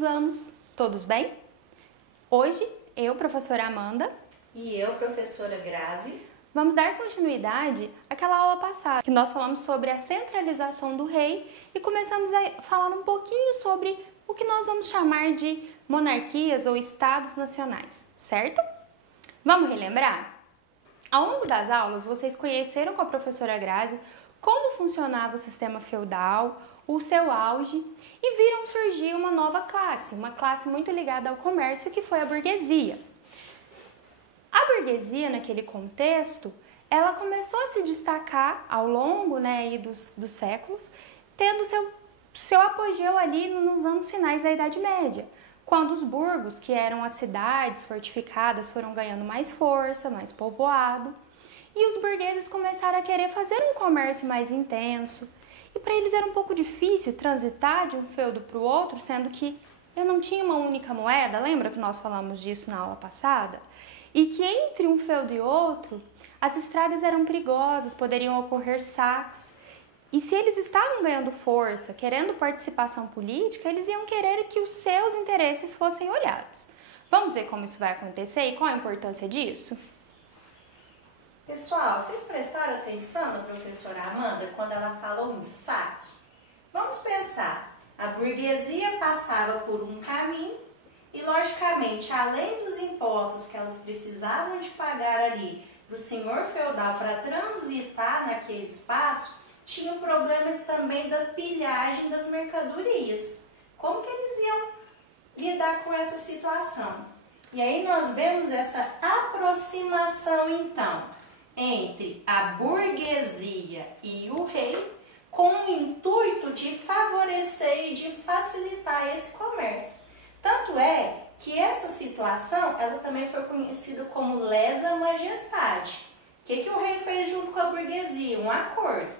últimos anos. Todos bem? Hoje, eu, professora Amanda, e eu, professora Grazi, vamos dar continuidade àquela aula passada, que nós falamos sobre a centralização do rei e começamos a falar um pouquinho sobre o que nós vamos chamar de monarquias ou estados nacionais, certo? Vamos relembrar? Ao longo das aulas, vocês conheceram com a professora Grazi como funcionava o sistema feudal, o seu auge, e viram surgir uma nova classe, uma classe muito ligada ao comércio, que foi a burguesia. A burguesia, naquele contexto, ela começou a se destacar ao longo dos séculos, tendo seu apogeu ali nos anos finais da Idade Média, quando os burgos, que eram as cidades fortificadas, foram ganhando mais força, mais povoado, e os burgueses começaram a querer fazer um comércio mais intenso. E para eles era um pouco difícil transitar de um feudo para o outro, sendo que eu não tinha uma única moeda, lembra que nós falamos disso na aula passada? E que entre um feudo e outro, as estradas eram perigosas, poderiam ocorrer saques. E se eles estavam ganhando força, querendo participação política, eles iam querer que os seus interesses fossem olhados. Vamos ver como isso vai acontecer e qual a importância disso? Pessoal, vocês prestaram atenção na professora Amanda quando ela falou em saque? Vamos pensar, a burguesia passava por um caminho e, logicamente, além dos impostos que elas precisavam de pagar ali para o senhor feudal para transitar naquele espaço, tinha o problema também da pilhagem das mercadorias. Como que eles iam lidar com essa situação? E aí nós vemos essa aproximação, então, entre a burguesia e o rei, com o intuito de favorecer e de facilitar esse comércio. Tanto é que essa situação, ela também foi conhecida como lesa majestade. O que o rei fez junto com a burguesia? Um acordo.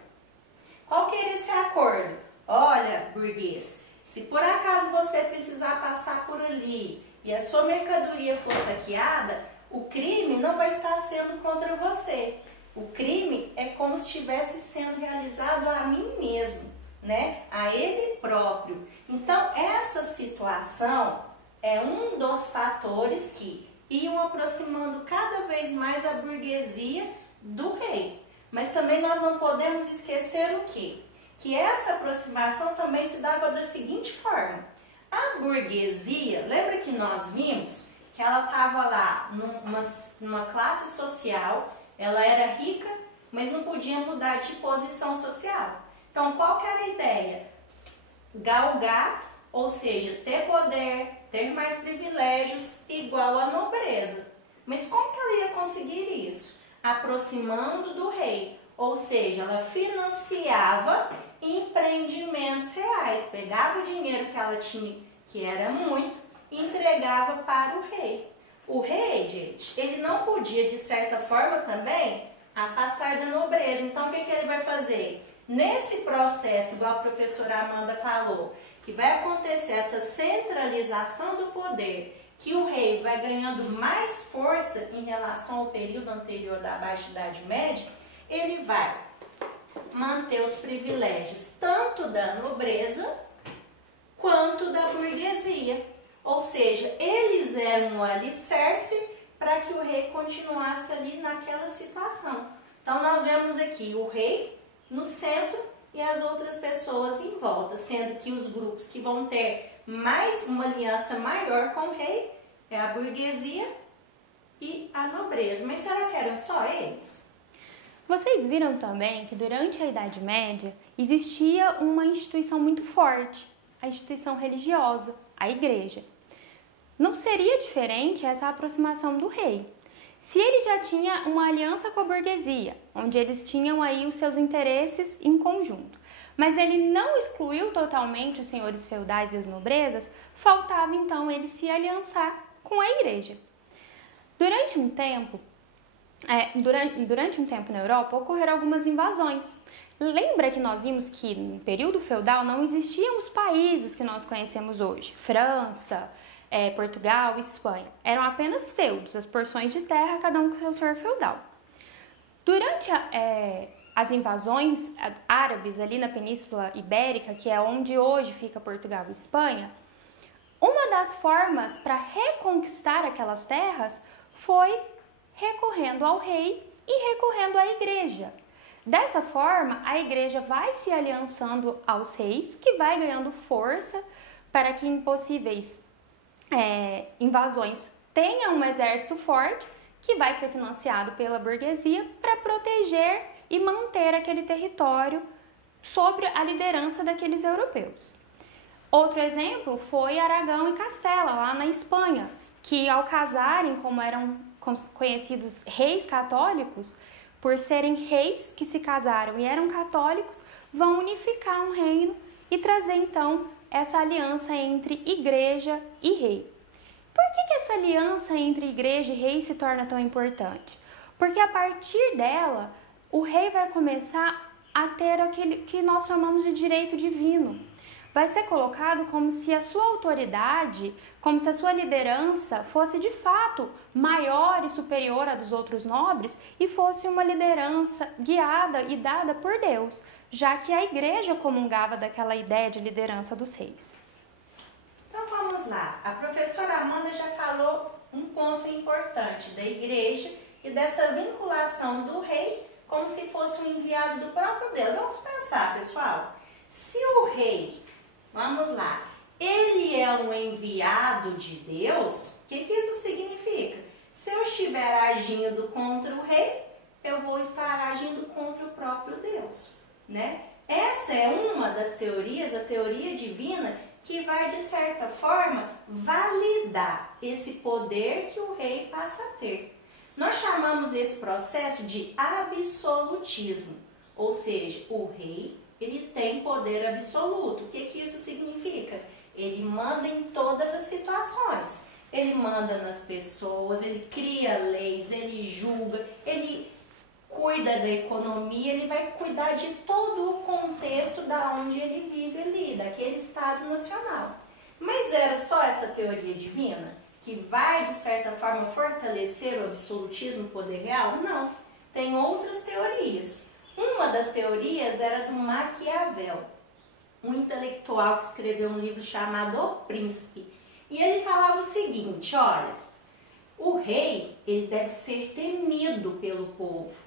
Qual que era esse acordo? Olha, burguês, se por acaso você precisar passar por ali e a sua mercadoria for saqueada, o crime não vai estar sendo contra você. O crime é como se estivesse sendo realizado a mim mesmo, né? A ele próprio. Então, essa situação é um dos fatores que iam aproximando cada vez mais a burguesia do rei. Mas também nós não podemos esquecer o quê? Que essa aproximação também se dava da seguinte forma. A burguesia, lembra que nós vimos que ela estava lá numa classe social, ela era rica, mas não podia mudar de posição social. Então, qual que era a ideia? Galgar, ou seja, ter poder, ter mais privilégios, igual à nobreza. Mas como que ela ia conseguir isso? Aproximando do rei, ou seja, ela financiava empreendimentos reais, pegava o dinheiro que ela tinha, que era muito, e entregava para o rei. O rei, gente, ele não podia, de certa forma também, afastar da nobreza. Então, o que ele vai fazer? Nesse processo, igual a professora Amanda falou, que vai acontecer essa centralização do poder, que o rei vai ganhando mais força em relação ao período anterior da Baixa Idade Média, ele vai manter os privilégios tanto da nobreza quanto da burguesia. Ou seja, eles eram um alicerce para que o rei continuasse ali naquela situação. Então, nós vemos aqui o rei no centro e as outras pessoas em volta, sendo que os grupos que vão ter uma aliança maior com o rei é a burguesia e a nobreza. Mas será que eram só eles? Vocês viram também que durante a Idade Média existia uma instituição muito forte, a instituição religiosa, a igreja. Não seria diferente essa aproximação do rei. Se ele já tinha uma aliança com a burguesia, onde eles tinham aí os seus interesses em conjunto, mas ele não excluiu totalmente os senhores feudais e as nobrezas, faltava então ele se aliançar com a igreja. Durante um tempo na Europa ocorreram algumas invasões. Lembra que nós vimos que no período feudal não existiam os países que nós conhecemos hoje, França, Portugal, Espanha. Eram apenas feudos, as porções de terra, cada um com seu senhor feudal. Durante as invasões árabes ali na Península Ibérica, que é onde hoje fica Portugal e Espanha, Uma das formas para reconquistar aquelas terras foi recorrendo ao rei e recorrendo à igreja. Dessa forma, a igreja vai se aliançando aos reis, que vai ganhando força para que em possíveis invasões tenha um exército forte, que vai ser financiado pela burguesia para proteger e manter aquele território sob a liderança daqueles europeus. Outro exemplo foi Aragão e Castela, lá na Espanha, que ao casarem, como eram conhecidos reis católicos, por serem reis que se casaram e eram católicos, vão unificar um reino e trazer então essa aliança entre igreja e rei. Por que essa aliança entre igreja e rei se torna tão importante? Porque a partir dela, o rei vai começar a ter aquele que nós chamamos de direito divino. Vai ser colocado como se a sua autoridade, como se a sua liderança fosse de fato maior e superior à dos outros nobres e fosse uma liderança guiada e dada por Deus, já que a igreja comungava daquela ideia de liderança dos reis. Então vamos lá, a professora Amanda já falou um ponto importante da igreja e dessa vinculação do rei como se fosse um enviado do próprio Deus. Vamos pensar, pessoal, se o rei, vamos lá, ele é um enviado de Deus, o que isso significa? Se eu estiver agindo contra o rei, eu vou estar agindo contra o próprio Deus, né? Essa é uma das teorias, a teoria divina, que vai, de certa forma, validar esse poder que o rei passa a ter. Nós chamamos esse processo de absolutismo, ou seja, o rei ele tem poder absoluto. O que isso significa? Ele manda em todas as situações. Ele manda nas pessoas, ele cria leis, ele julga, ele cuida da economia, ele vai cuidar de todo o contexto da onde ele vive ali, daquele Estado nacional. Mas era só essa teoria divina que vai, de certa forma, fortalecer o absolutismo, o poder real? Não. Tem outras teorias. Uma das teorias era do Maquiavel, um intelectual que escreveu um livro chamado O Príncipe. E ele falava o seguinte, olha, o rei ele deve ser temido pelo povo.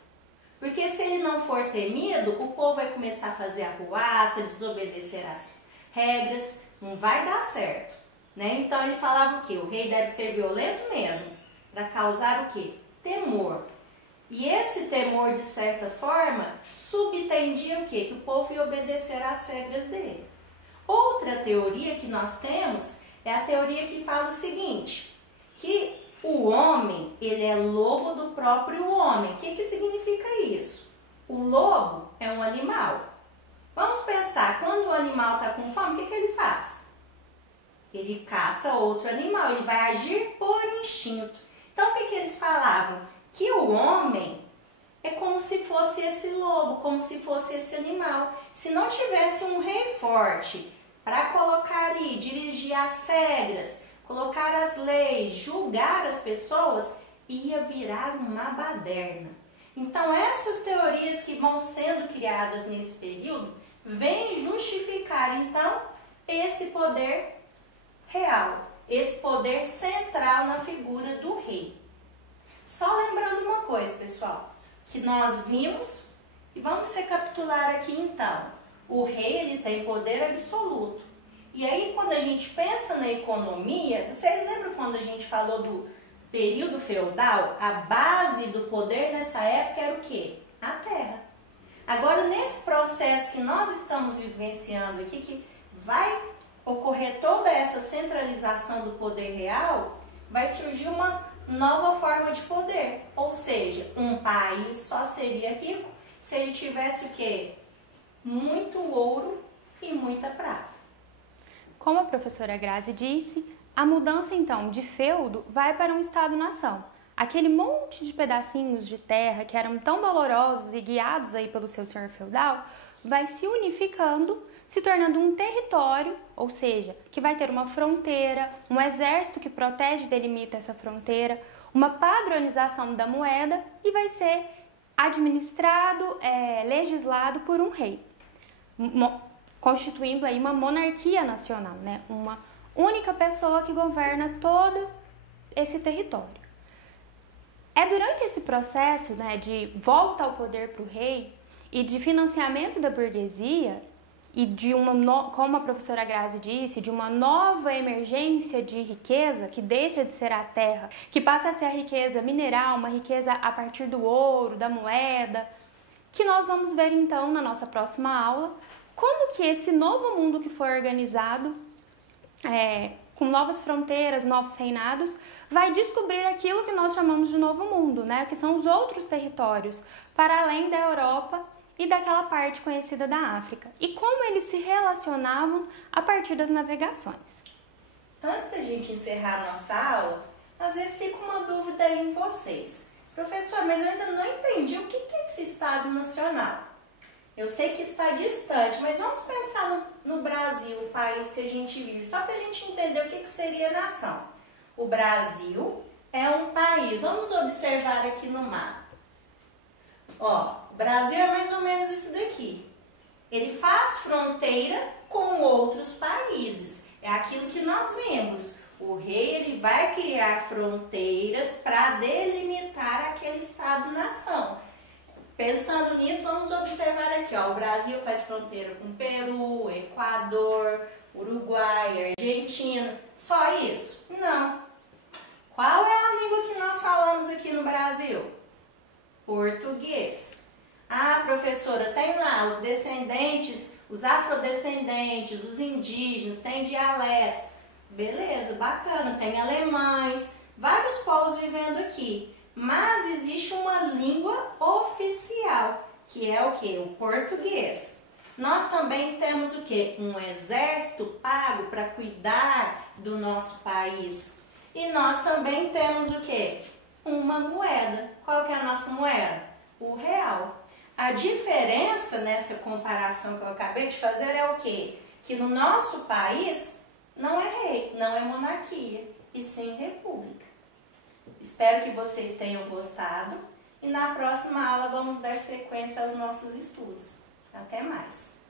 Porque se ele não for temido, o povo vai começar a fazer arruaça, desobedecer as regras, não vai dar certo. Né? Então ele falava o quê? O rei deve ser violento mesmo, para causar o quê? Temor. E esse temor, de certa forma, subtendia o quê? Que o povo ia obedecer às regras dele. Outra teoria que nós temos é a teoria que fala o seguinte, que o homem, ele é lobo do próprio homem. O que significa isso? O lobo é um animal. Vamos pensar, quando o animal está com fome, o que ele faz? Ele caça outro animal, ele vai agir por instinto. Então, o que eles falavam? Que o homem é como se fosse esse lobo, como se fosse esse animal. Se não tivesse um rei forte para colocar ali, dirigir as regras, colocar as leis, julgar as pessoas, ia virar uma baderna. Então, essas teorias que vão sendo criadas nesse período, vêm justificar, então, esse poder real, esse poder central na figura do rei. Só lembrando uma coisa, pessoal, que nós vimos, e vamos recapitular aqui então, o rei ele tem poder absoluto. E aí quando a gente pensa na economia, vocês lembram quando a gente falou do período feudal? A base do poder nessa época era o quê? A terra. Agora nesse processo que nós estamos vivenciando aqui, que vai ocorrer toda essa centralização do poder real, vai surgir uma nova forma de poder. Ou seja, um país só seria rico se ele tivesse o quê? Muito ouro e muita prata. Como a professora Grazi disse, a mudança então de feudo vai para um Estado-nação. Aquele monte de pedacinhos de terra que eram tão valorosos e guiados aí pelo seu senhor feudal, vai se unificando, se tornando um território, ou seja, que vai ter uma fronteira, um exército que protege e delimita essa fronteira, uma padronização da moeda e vai ser administrado, legislado por um rei, constituindo aí uma monarquia nacional, né? única pessoa que governa todo esse território. É durante esse processo, né, de volta ao poder para o rei e de financiamento da burguesia e de como a professora Grazi disse, de uma nova emergência de riqueza que deixa de ser a terra, que passa a ser a riqueza mineral, uma riqueza a partir do ouro, da moeda, que nós vamos ver então na nossa próxima aula como que esse novo mundo que foi organizado, com novas fronteiras, novos reinados, vai descobrir aquilo que nós chamamos de novo mundo, né? Que são os outros territórios, para além da Europa e daquela parte conhecida da África, e como eles se relacionavam a partir das navegações. Antes da gente encerrar a nossa aula, às vezes fica uma dúvida aí em vocês. Professor, mas eu ainda não entendi o que é esse Estado Nacional. Eu sei que está distante, mas vamos pensar no Brasil, o país que a gente vive, só para a gente entender o que seria nação. O Brasil é um país, vamos observar aqui no mapa. Ó, o Brasil é mais ou menos isso daqui. Ele faz fronteira com outros países. É aquilo que nós vemos. O rei ele vai criar fronteiras para delimitar aquele Estado-nação. Pensando nisso, vamos observar aqui. Ó, o Brasil faz fronteira com Peru, Equador, Uruguai, Argentina. Só isso? Não. Qual é a língua que nós falamos aqui no Brasil? Português. Ah, professora, tem lá os descendentes, os afrodescendentes, os indígenas, tem dialetos. Beleza, bacana, tem alemães, vários povos vivendo aqui. Mas existe uma língua oficial, que é o quê? O português. Nós também temos o quê? Um exército pago para cuidar do nosso país. E nós também temos o quê? Uma moeda. Qual que é a nossa moeda? O real. A diferença nessa comparação que eu acabei de fazer é o quê? Que no nosso país não é rei, não é monarquia, e sim república. Espero que vocês tenham gostado e na próxima aula vamos dar sequência aos nossos estudos. Até mais!